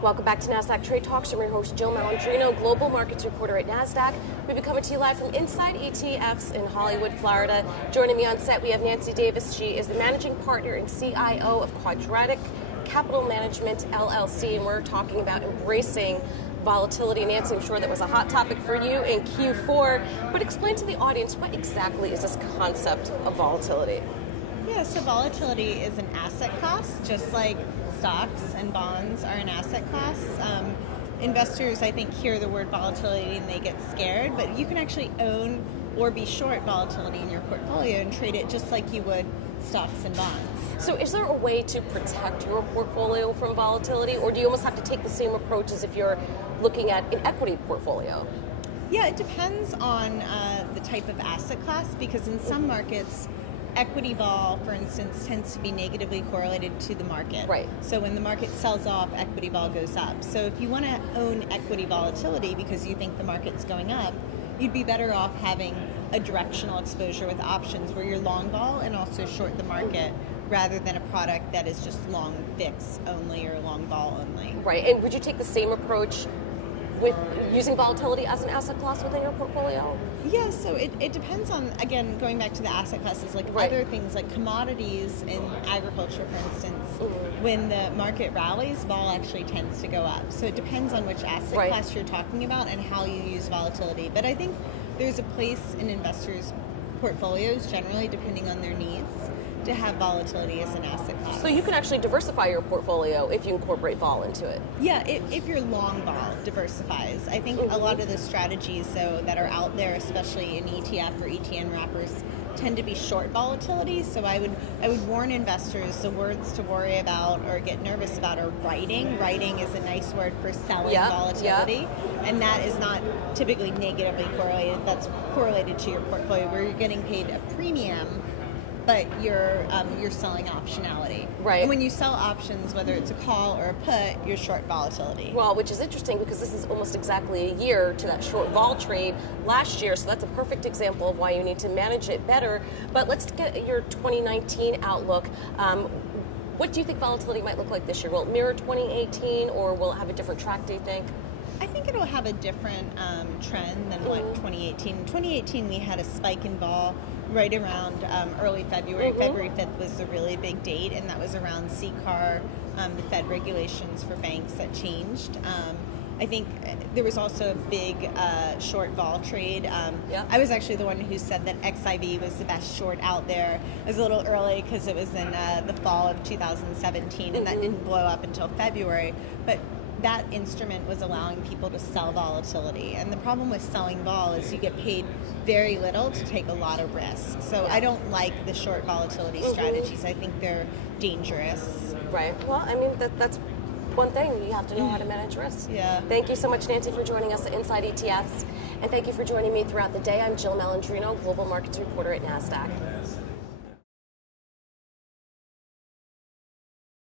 Welcome back to Nasdaq Trade Talks. I'm your host, Jill Malandrino, Global Markets Reporter at Nasdaq. We'll be coming to you live from Inside ETFs in Hollywood, Florida. Joining me on set, we have Nancy Davis. She is the Managing Partner and CIO of Quadratic Capital Management, LLC, and we're talking about embracing volatility. Nancy, I'm sure that was a hot topic for you in Q4, but explain to the audience, what exactly is this concept of volatility? Yeah, so volatility is an asset class, just like stocks and bonds are an asset class. Investors, I think, hear the word volatility and they get scared, but you can actually own or be short volatility in your portfolio and trade it just like you would stocks and bonds. So is there a way to protect your portfolio from volatility, or do you almost have to take the same approach as if you're looking at an equity portfolio? Yeah, it depends on the type of asset class, because in some markets, equity vol, for instance, tends to be negatively correlated to the market. Right. So when the market sells off, equity vol goes up. So if you want to own equity volatility because you think the market's going up, you'd be better off having a directional exposure with options where you're long vol and also short the market, rather than a product that is just long VIX only or long vol only. Right, and would you take the same approach with using volatility as an asset class within your portfolio? Yeah, so it depends on, again, going back to the asset classes, like other things like commodities in agriculture, for instance. When the market rallies, vol actually tends to go up. So it depends on which asset class you're talking about and how you use volatility. But I think there's a place in investors' portfolios, generally, depending on their needs, to have volatility as an asset class. So you can actually diversify your portfolio if you incorporate vol into it. Yeah, if you're long vol, diversifies. I think a lot of the strategies though that are out there, especially in ETF or ETN wrappers, tend to be short volatility. So I would warn investors, the words to worry about or get nervous about are writing. Writing is a nice word for selling volatility, and that is not typically negatively correlated. That's correlated to your portfolio where you're getting paid a premium, but you're selling optionality. Right. And when you sell options, whether it's a call or a put, you're short volatility. Well, which is interesting because this is almost exactly a year to that short vol trade last year, so that's a perfect example of why you need to manage it better. But let's get your 2019 outlook. What do you think volatility might look like this year? Will it mirror 2018, or will it have a different track, do you think? I think it'll have a different trend than what 2018. In 2018, we had a spike in vol right around early February. February 5th was the really big date, and that was around CCAR, the Fed regulations for banks that changed. I think there was also a big short vol trade. I was actually the one who said that XIV was the best short out there. It was a little early because it was in the fall of 2017, and that didn't blow up until February. But that instrument was allowing people to sell volatility. And the problem with selling vol is you get paid very little to take a lot of risk. So I don't like the short volatility strategies. I think they're dangerous. Right. Well, I mean, that's one thing. You have to know how to manage risk. Yeah. Thank you so much, Nancy, for joining us at Inside ETFs. And thank you for joining me throughout the day. I'm Jill Malandrino, Global Markets Reporter at Nasdaq.